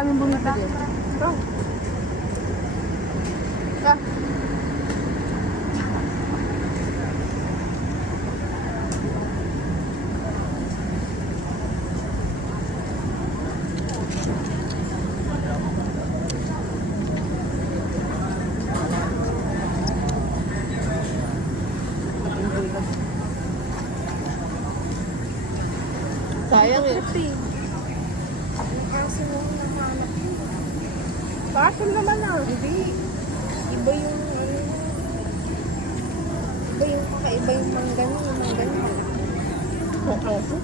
maraming bumibili. Ito. Ito. Sayang eh. Kasi mo namanap yun. Passion naman ah. Hindi. Iba yung ano. Iba yung kakaiba yung manggano. Yung manggano. Ang aso.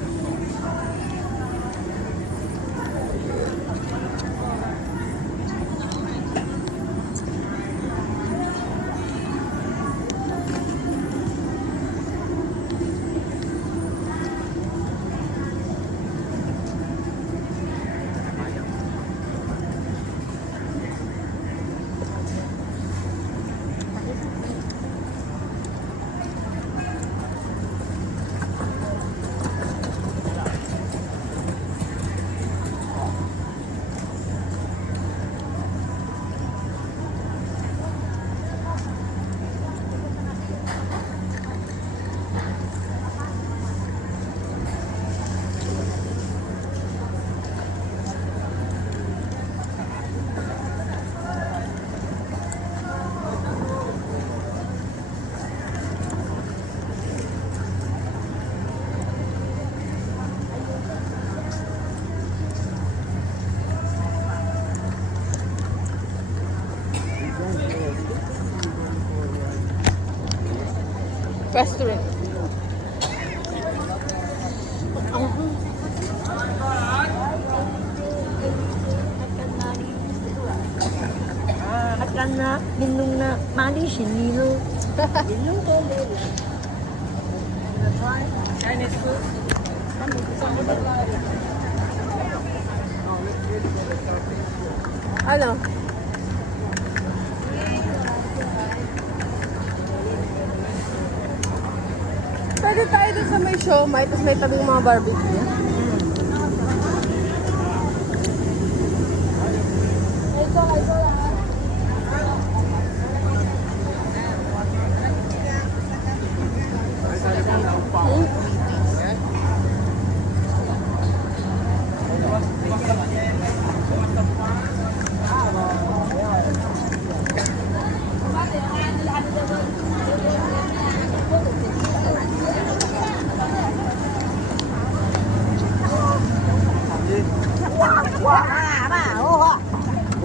Restaurant. Akan na, minum na, mali sinilo. Minum ko nila. Chinese food. Ano? Pwede tayo dun sa may siomai, tapos may tabing mga barbecue.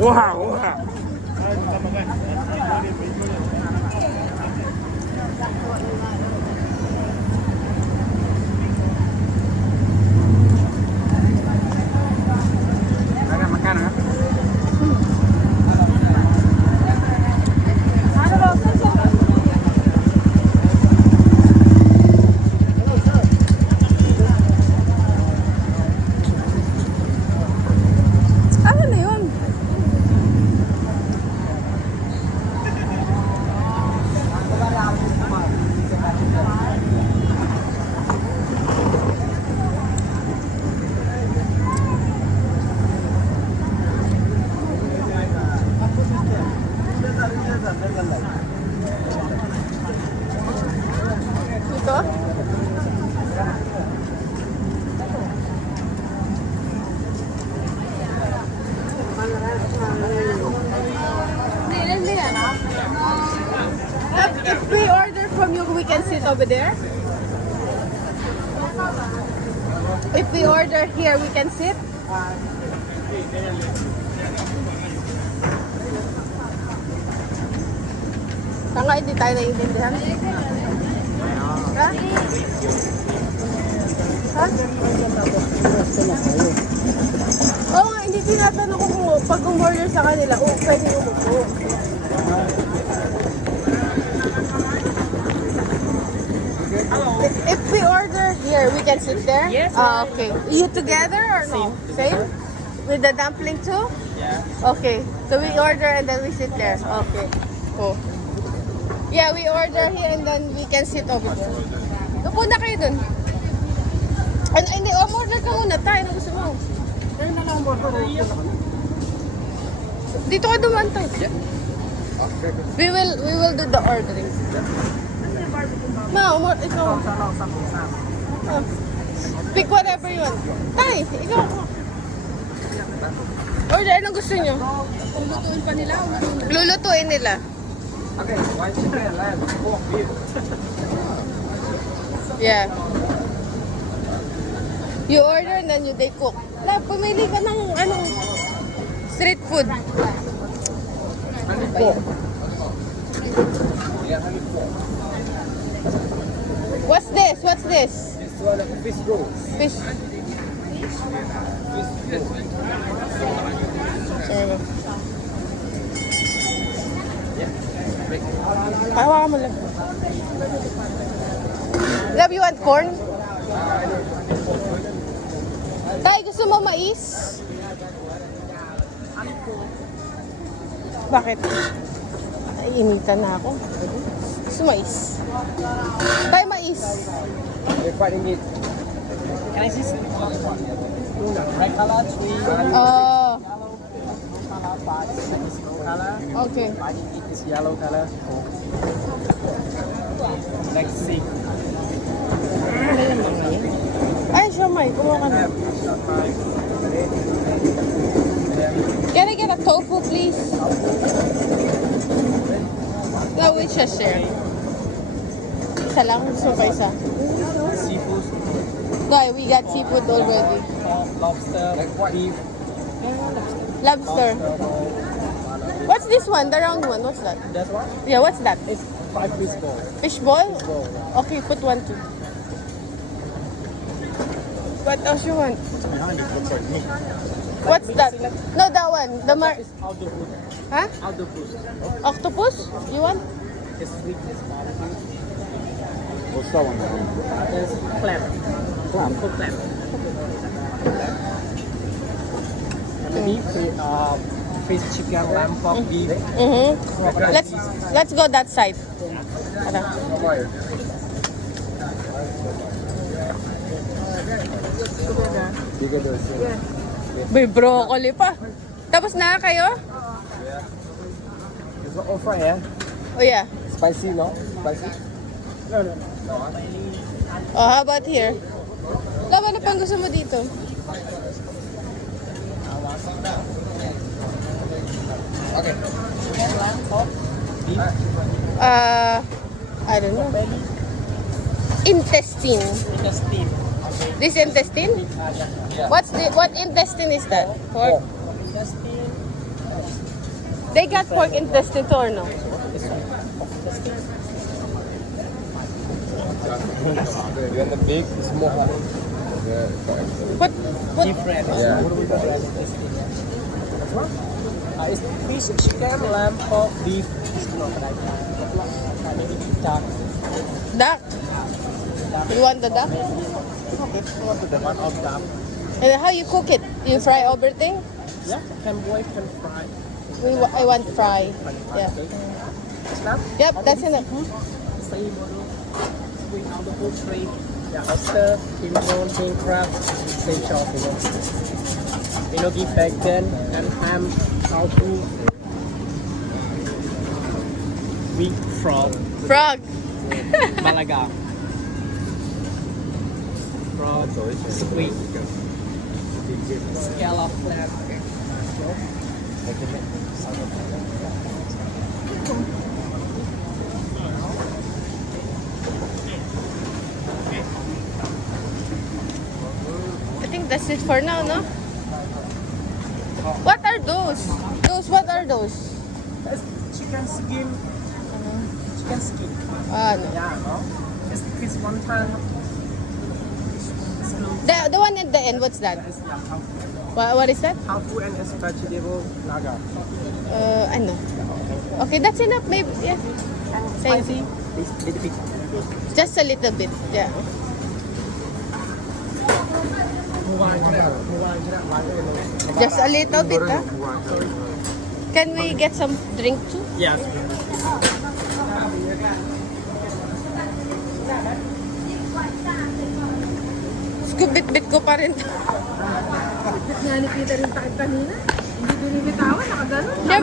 Wow, wow. Makan, ha? Ano na yun? Ito? If we order from you, we can sit over there? If we order here, we can sit? Tanga, hindi tayo naiintindihan. Ha? Ha? Oo nga, hindi tinatanong ko kung pag umorder sa kanila, pwede umupo. If we order here, we can sit there? Yes. Okay. You together or no? Same? With the dumpling too? Yeah. Okay. So we order and then we sit there. Okay. Cool. Yeah, we order here and then we can sit over there. Upo na kayo dun. Hindi, order ka muna tayo. Ano gusto mo? Kaya na lang mo ito. Dito ka dumaan tayo. We will do the ordering. Ma, ikaw. Ah. Pick whatever you want. Tay, ikaw. Order, anong gusto nyo? Lulutuin pa nila? Lulutuin nila. Okay, white chicken, lamb, pork, beef. Yeah. You order and then they cook. Pumili ka ng anong street food. Honey pork. Yeah, honey pork. What's this? What's this? This one, fish rolls. Fish. Sorry. Hawakan mo lang. Love, you want corn? Tay, gusto mo mais? Bakit? Ay, initan na ako. Gusto mais? Tay, mais. We're fighting it. Can I see some? Red color, tree, Oh, color, but this is no color. okay. I think it is yellow color. Let's see. Ay, siomay. Kumuha ka na. Can I get a tofu, please? No, we just share. Isa lang. Gusto ko isa. Seafood, No, we got seafood already. lobster, beef, Lobster. What's this one? The round one. What's that? that one. Yeah, what's that? It's 5 fish ball. Fish ball? Okay, put one too. What else you want? What's that? No, that one. The It's outdoor food. Huh? Outdoor food. Octopus? You want? It's sweet, it's barbecue. What's that one? There's clam. Clam. Full clam. And the beef, fish, chicken, lamb, pork, beef. Mm-hmm. Let's go that side. Tara. Bigger those. May broccoli pa. Tapos na kayo? There's an offer here. Oh yeah. Spicy, no? Spicy? Oh, how about here? Laban na pang gusto mo dito? Okay. Lamb, pork, beef. I don't know. Intestine. Intestine. This intestine? What intestine is that? Pork? Intestine. They got pork intestine too or no? This one. Pork intestine. You want the big, the small one? Put Different. Yeah. It's fish, chicken, lamb, pork, beef. It's not like maybe duck. duck. You want the duck? One of duck. And how you cook it? You fry everything? Yeah, can boil, can fry. I want fry. Yeah. Islam? Yep, that's enough. Same model. Sweet out the whole tree. Yeah, oyster, king roll, king crab, same shop, you know. Enoki bacon and ham, cow food. Big frog, Frog. Malaga. Frog, squid, scallop, crab. I think that's it for now, no? What are those? What are those? That's chicken skin. Chicken skin. No. Yeah, no? It's fish wonton. The one at the end, what's that? It's yeah, tofu. What is that? Tofu and it's vegetable naga. Ano? Okay, that's enough, maybe. Yeah. Thank you. Little bit. Just a little bit. Yeah. Just a little bit, huh? Can we get some drink too? Yes. Bit-bit ko pa rin. Nga nakita rin tayo kanina. Hindi binibitawan, nakaganon. Siyempre,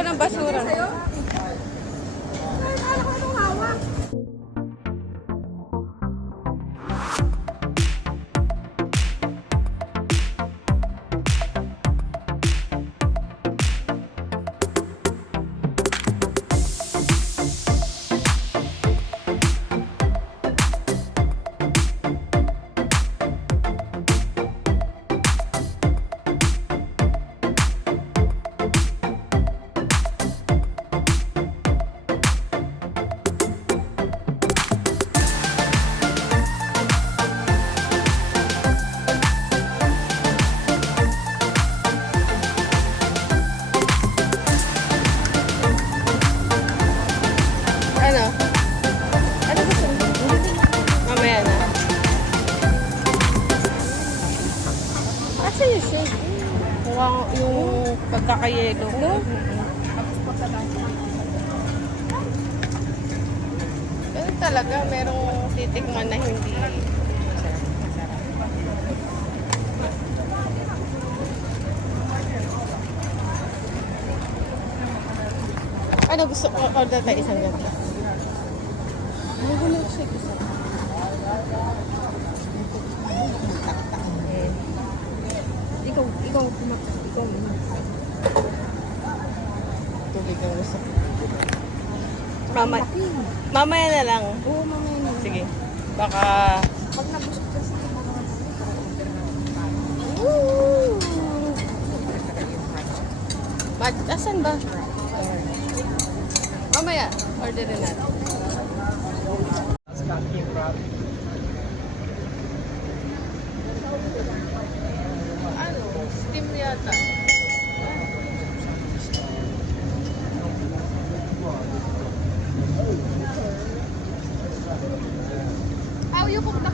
po ng basura. Ano? Ano gusto mo? Mamaya na. Asa yung shake? Mukhang yung pagkakayelo. No? Ganun talaga, merong titikman na hindi masarap. Ano gusto ko? Order tayo isang ganito. Ano ko lang shake isa? Ikaw kumakit. Ikaw yun. Tubig ang gusto ko. Mamaya na lang. Oo, mamaya na. Sige. Baka... Pag nabusog kasi Asan ba? Mamaya, orderin natin. Sparkling crab. Ano? Steam yata. How you cook the